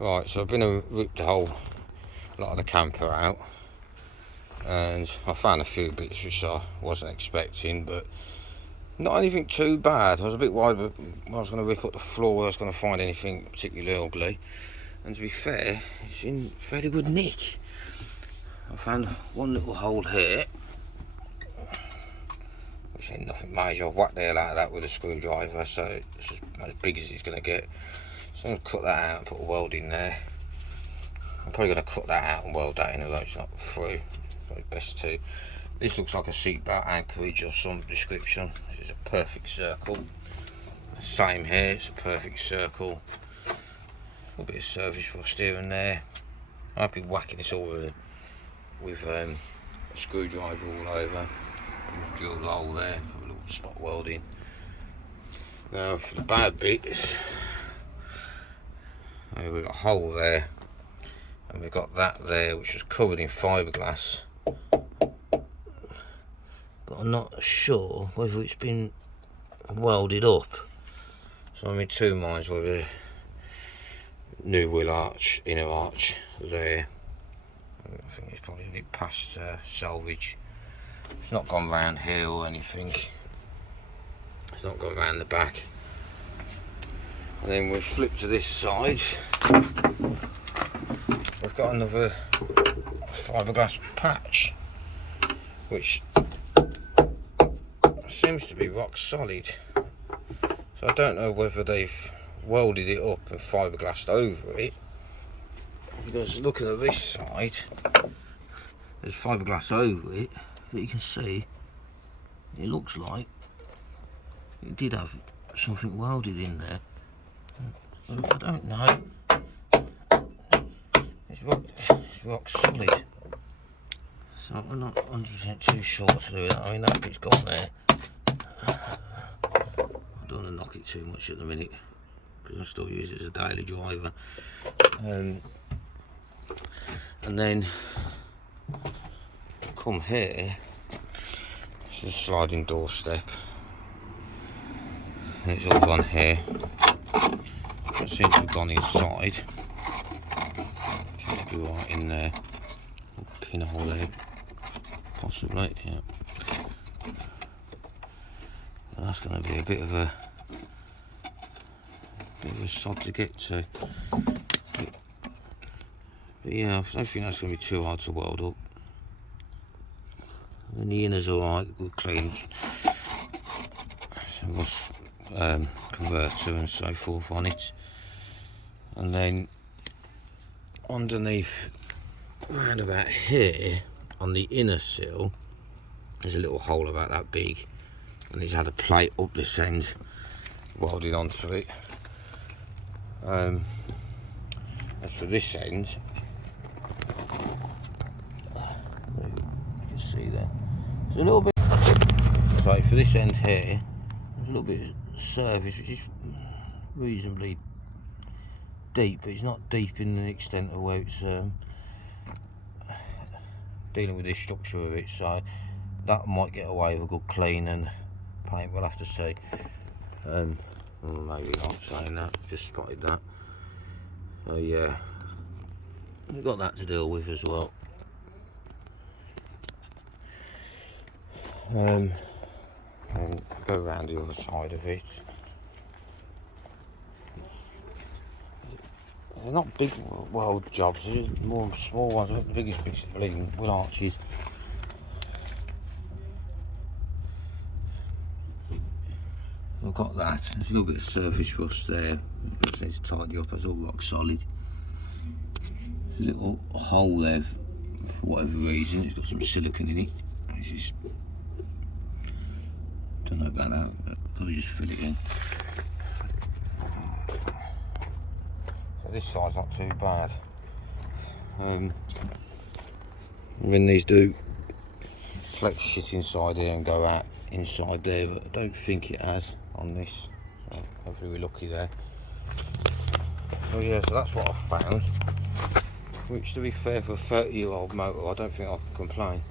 Right, so I've been and ripped the whole lot of the camper out, and I found a few bits which I wasn't expecting, but not anything too bad. I was a bit worried when I was going to rip up the floor, I was going to find anything particularly ugly, and to be fair, it's in fairly good nick. I found one little hole here, which ain't nothing major. I've whacked the hell out of that with a screwdriver, so it's as big as it's going to get. So I'm going to cut that out and put a weld in there. I'm probably going to cut that out and weld that in, although it's not through. Probably best to. This looks like a seatbelt anchorage or some description. This is a perfect circle. Same here, it's a perfect circle. A little bit of surface rust here and there. I've been whacking this all with a screwdriver all over. Drilled a hole there for a little spot welding. Now for the bad bits, we've got a hole there, and we've got that there which was covered in fiberglass, but I'm not sure whether it's been welded up. So I'm in two minds whether new wheel arch, inner arch there. I think it's probably a bit past salvage. It's not gone round here or anything. It's not gone round the back. And then we flip to this side. We've got another fiberglass patch, which seems to be rock solid. So I don't know whether they've welded it up and fiberglassed over it, because looking at this side, there's fiberglass over it, but you can see it looks like it did have something welded in there. I don't know. It's rock solid, so I'm not 100% too sure what to do with that. I mean, that bit's gone there. I don't want to knock it too much at the minute, because I still use it as a daily driver. And then come here, it's a sliding door step, and it's all gone here. It seems to have gone inside. Seems to be right in there. Pinhole there, possibly. Yeah. That's going to be a bit of a sod to get to. But yeah, I don't think that's going to be too hard to weld up. And the inner's alright, good clean. Rust converter and so forth on it. And then underneath, round about here, on the inner sill, there's a little hole about that big, and it's had a plate up this end welded onto it. As for this end, you can see there, there's a little bit. So for this end here, there's a little bit of surface which is reasonably deep, but it's not deep in the extent of where it's dealing with this structure of it, so that might get away with a good clean and paint. We'll have to see. Well, maybe not saying that, just spotted that. So yeah, we've got that to deal with as well. And go around the other side of it. They're not big weld jobs, they're more small ones. The biggest bits are bleeding wheel arches. I've got that. There's a little bit of surface rust there. Just need to tidy up. It's all rock solid. There's a little hole there for whatever reason. It's got some silicone in it. It's just, don't know about that. But probably just fill it in. So this side's not too bad. When these do flex shit inside here and go out inside there, but I don't think it has on this, so hopefully we're lucky there. So yeah, so that's what I found, which to be fair for a 30-year-old motor, I don't think I can complain.